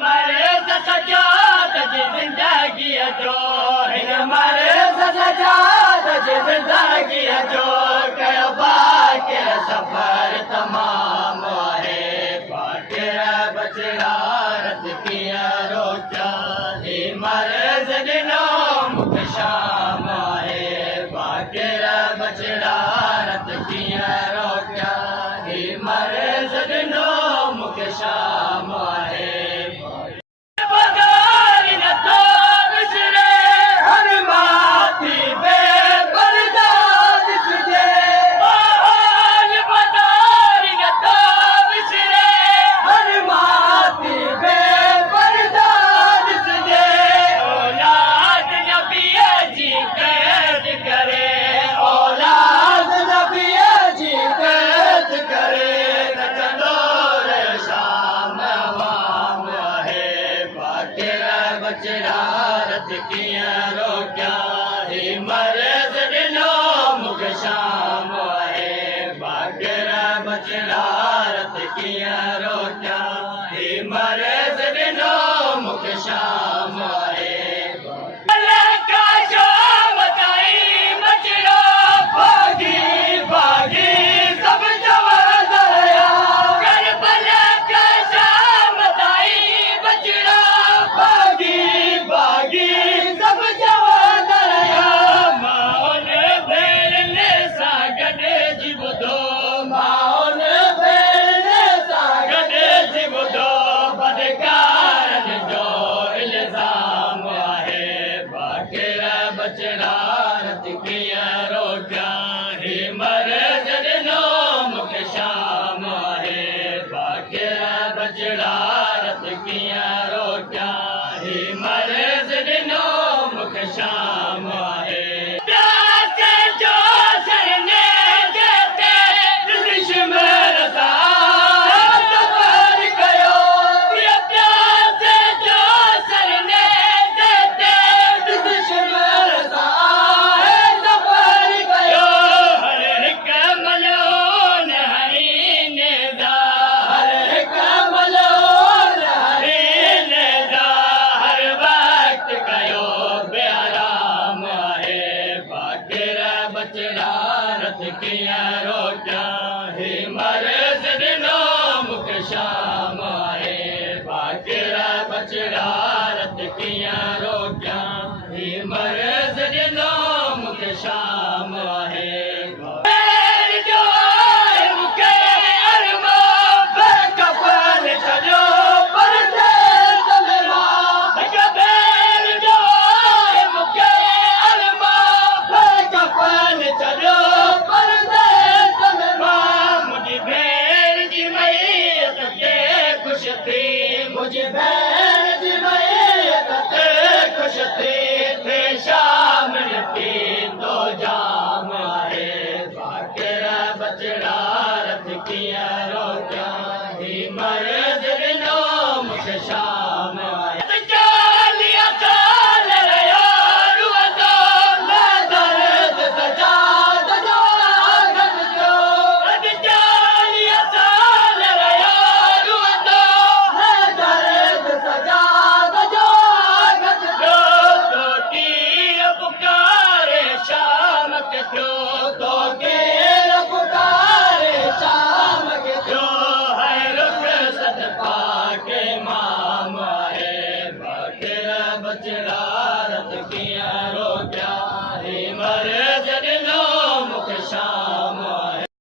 मर्ज़ सजाद जी ज़िंदगीअ जो हिन मर्ज़ सजाद जी ज़िंदगीअ जो कयो बाक़िर सफ़र तमामु आहे बाक़िर बचड़ा रत कीअं रोकिया ही मर्ज़ ॾिनो मूंखे शाम आहे बाक़िर बचड़ा रत कीअं रोकिया ही मर्ज़ ॾिनो मूंखे शाम आहे बचड़ा रत कीअं रोकिया ही मर्ज़ ॾिनो मूंखे शाम आहे बाक़िर बचड़ा रत कीअं रोकिया ही मर्ज़ ॾिनो मूंखे शाम आहे बचड़ा रत कीअं रोकिया ही मर्ज़ ॾिनो मूंखे शाम आहे बाक़िर बचड़ा रत कीअं रोकिया ही मर्ज़ ॾिनो मूंखे शाम आहे बचड़ा रत कीअं रोकिया ही मर्ज़ ॾिनो मूंखे शाम आहे बाक़िर बचड़ा रत कीअं